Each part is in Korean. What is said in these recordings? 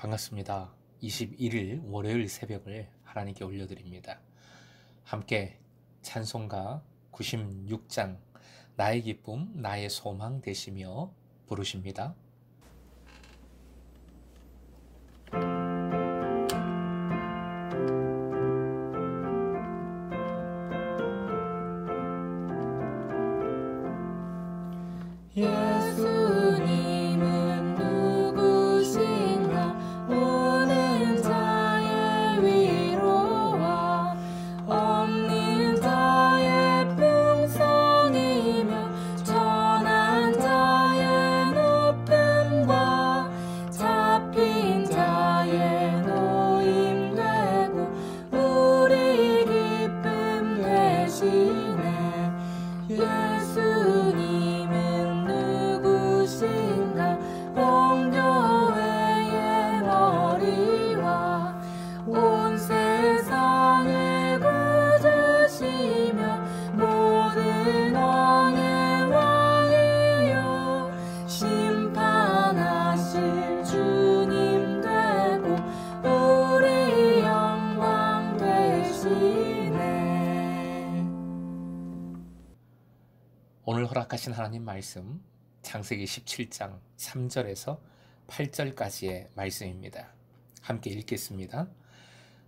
반갑습니다. 21일 월요일 새벽을 하나님께 올려드립니다. 함께 찬송가 96장 나의 기쁨 나의 소망 되시며 부르십니다. 예수님은 누구신가 오는 자의 위로와 없는 자의 평성이며 천한 자의 높음과 잡힌 자의 노임되고 우리 기쁨 되시네. 예수님은 공교회의 머리와 온 세상을 구주시며 모든 왕의 왕이요 심판하실 주님 되고 우리 영광 되시네. 오늘 허락하신 하나님 말씀 창세기 17장 3절에서 8절까지의 말씀입니다. 함께 읽겠습니다.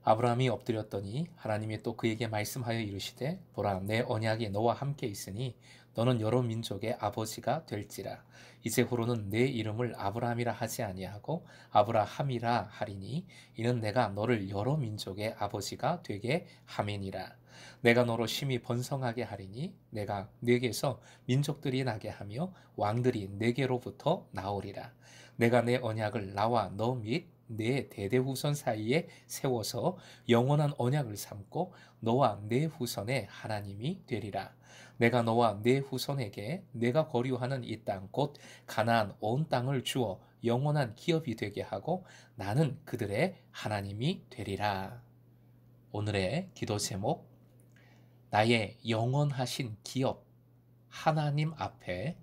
아브라함이 엎드렸더니 하나님이 또 그에게 말씀하여 이르시되 보라 내 언약이 너와 함께 있으니 너는 여러 민족의 아버지가 될지라. 이제후로는 내 이름을 아브라함이라 하지 아니하고 아브라함이라 하리니 이는 내가 너를 여러 민족의 아버지가 되게 함이니라. 내가 너로 심히 번성하게 하리니 내가 네게서 민족들이 나게 하며 왕들이 네게로부터 나오리라. 내가 내 언약을 나와 너 및 내 대대후손 사이에 세워서 영원한 언약을 삼고 너와 내 후손의 하나님이 되리라. 내가 너와 내 후손에게 내가 거류하는 이 땅 곧 가나안 온 땅을 주어 영원한 기업이 되게 하고 나는 그들의 하나님이 되리라. 오늘의 기도 제목 나의 영원하신 기업 하나님 앞에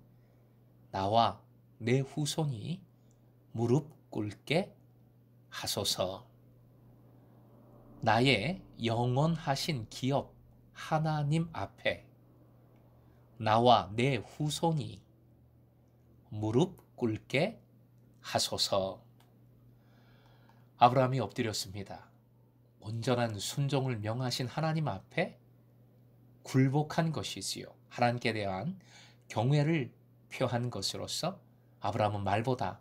나와 내 후손이 무릎 꿇게 하소서. 나의 영원하신 기업 하나님 앞에 나와 내 후손이 무릎 꿇게 하소서. 아브라함이 엎드렸습니다. 온전한 순종을 명하신 하나님 앞에 굴복한 것이지요. 하나님께 대한 경외를 표한 것으로서 아브라함은 말보다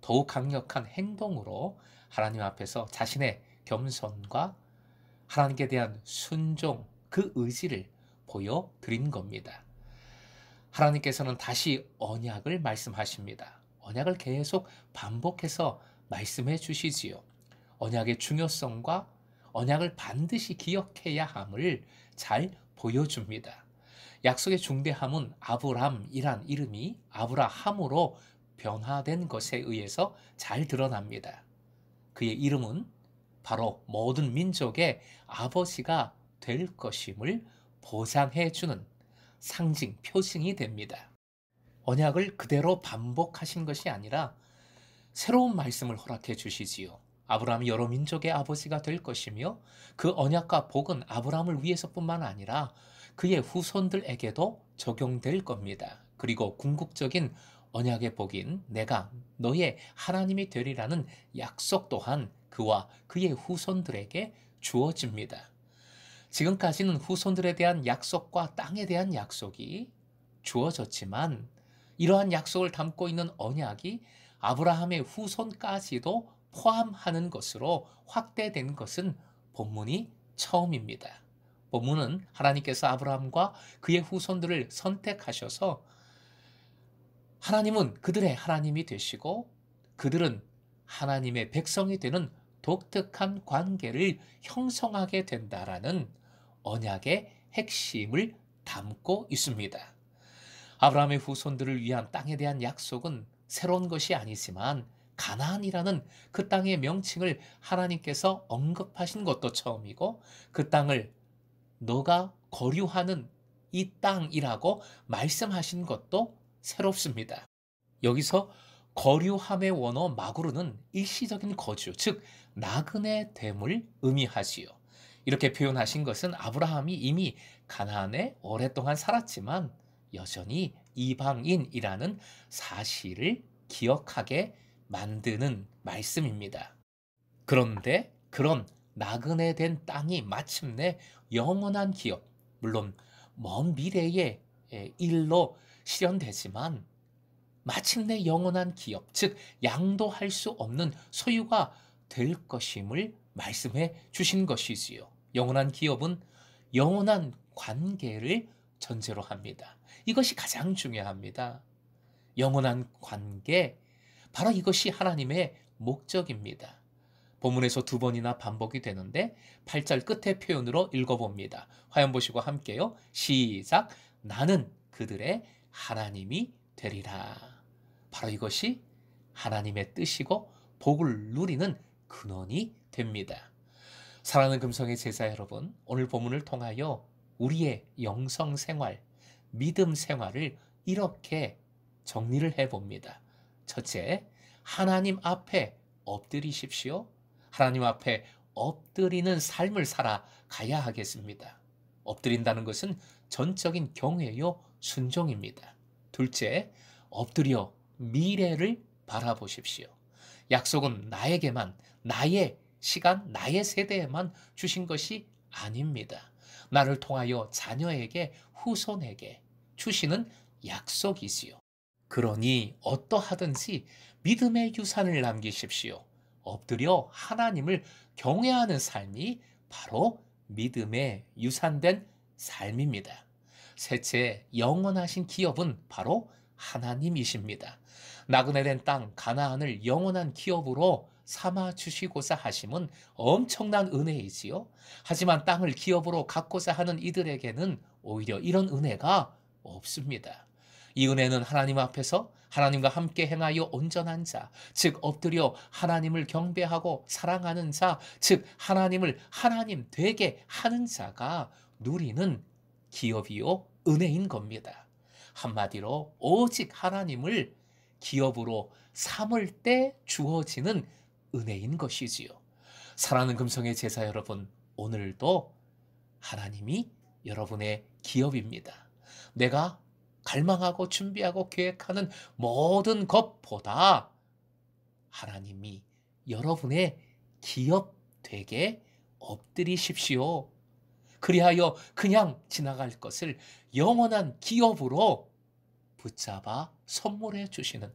더욱 강력한 행동으로 하나님 앞에서 자신의 겸손과 하나님께 대한 순종, 그 의지를 보여드린 겁니다. 하나님께서는 다시 언약을 말씀하십니다. 언약을 계속 반복해서 말씀해 주시지요. 언약의 중요성과 언약을 반드시 기억해야 함을 잘 보여줍니다. 약속의 중대함은 아브람이란 이름이 아브라함으로 변화된 것에 의해서 잘 드러납니다. 그의 이름은 바로 모든 민족의 아버지가 될 것임을 보장해주는 상징, 표징이 됩니다. 언약을 그대로 반복하신 것이 아니라 새로운 말씀을 허락해 주시지요. 아브라함이 여러 민족의 아버지가 될 것이며 그 언약과 복은 아브라함을 위해서뿐만 아니라 그의 후손들에게도 적용될 겁니다. 그리고 궁극적인 언약의 복인 내가 너의 하나님이 되리라는 약속 또한 그와 그의 후손들에게 주어집니다. 지금까지는 후손들에 대한 약속과 땅에 대한 약속이 주어졌지만 이러한 약속을 담고 있는 언약이 아브라함의 후손까지도 포함하는 것으로 확대된 것은 본문이 처음입니다. 본문은 하나님께서 아브라함과 그의 후손들을 선택하셔서 하나님은 그들의 하나님이 되시고 그들은 하나님의 백성이 되는 독특한 관계를 형성하게 된다라는 언약의 핵심을 담고 있습니다. 아브라함의 후손들을 위한 땅에 대한 약속은 새로운 것이 아니지만 가나안이라는 그 땅의 명칭을 하나님께서 언급하신 것도 처음이고 그 땅을 너가 거류하는 이 땅이라고 말씀하신 것도 새롭습니다. 여기서 거류함의 원어 마구르는 일시적인 거주, 즉 나그네 됨을 의미하지요. 이렇게 표현하신 것은 아브라함이 이미 가나안에 오랫동안 살았지만 여전히 이방인이라는 사실을 기억하게 만드는 말씀입니다. 그런데 그런 나그네 된 땅이 마침내 영원한 기업, 물론 먼 미래의 일로 실현되지만 마침내 영원한 기업, 즉 양도할 수 없는 소유가 될 것임을 말씀해 주신 것이지요. 영원한 기업은 영원한 관계를 전제로 합니다. 이것이 가장 중요합니다. 영원한 관계, 바로 이것이 하나님의 목적입니다. 본문에서 두 번이나 반복이 되는데 8절 끝의 표현으로 읽어봅니다. 화면 보시고 함께요. 시작. 나는 그들의 하나님이 되리라. 바로 이것이 하나님의 뜻이고 복을 누리는 근원이 됩니다. 사랑하는 금성의 제자 여러분, 오늘 본문을 통하여 우리의 영성 생활, 믿음 생활을 이렇게 정리를 해봅니다. 첫째, 하나님 앞에 엎드리십시오. 하나님 앞에 엎드리는 삶을 살아가야 하겠습니다. 엎드린다는 것은 전적인 경외요 순종입니다. 둘째, 엎드려 미래를 바라보십시오. 약속은 나에게만, 나의 시간, 나의 세대에만 주신 것이 아닙니다. 나를 통하여 자녀에게, 후손에게 주시는 약속이지요. 그러니 어떠하든지 믿음의 유산을 남기십시오. 엎드려 하나님을 경외하는 삶이 바로 믿음의 유산된 삶입니다. 셋째, 영원하신 기업은 바로 하나님이십니다. 나그네된 땅 가나안을 영원한 기업으로 삼아 주시고자 하심은 엄청난 은혜이지요. 하지만 땅을 기업으로 갖고자 하는 이들에게는 오히려 이런 은혜가 없습니다. 이 은혜는 하나님 앞에서 하나님과 함께 행하여 온전한 자, 즉 엎드려 하나님을 경배하고 사랑하는 자, 즉 하나님을 하나님 되게 하는 자가 누리는 기업이요 은혜인 겁니다. 한마디로 오직 하나님을 기업으로 삼을 때 주어지는 은혜인 것이지요. 사랑하는 금성의 제자 여러분, 오늘도 하나님이 여러분의 기업입니다. 내가 갈망하고 준비하고 계획하는 모든 것보다 하나님이 여러분의 기업 되게 엎드리십시오. 그리하여 그냥 지나갈 것을 영원한 기업으로 붙잡아 선물해 주시는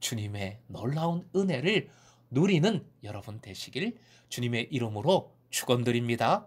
주님의 놀라운 은혜를 누리는 여러분 되시길 주님의 이름으로 축원드립니다.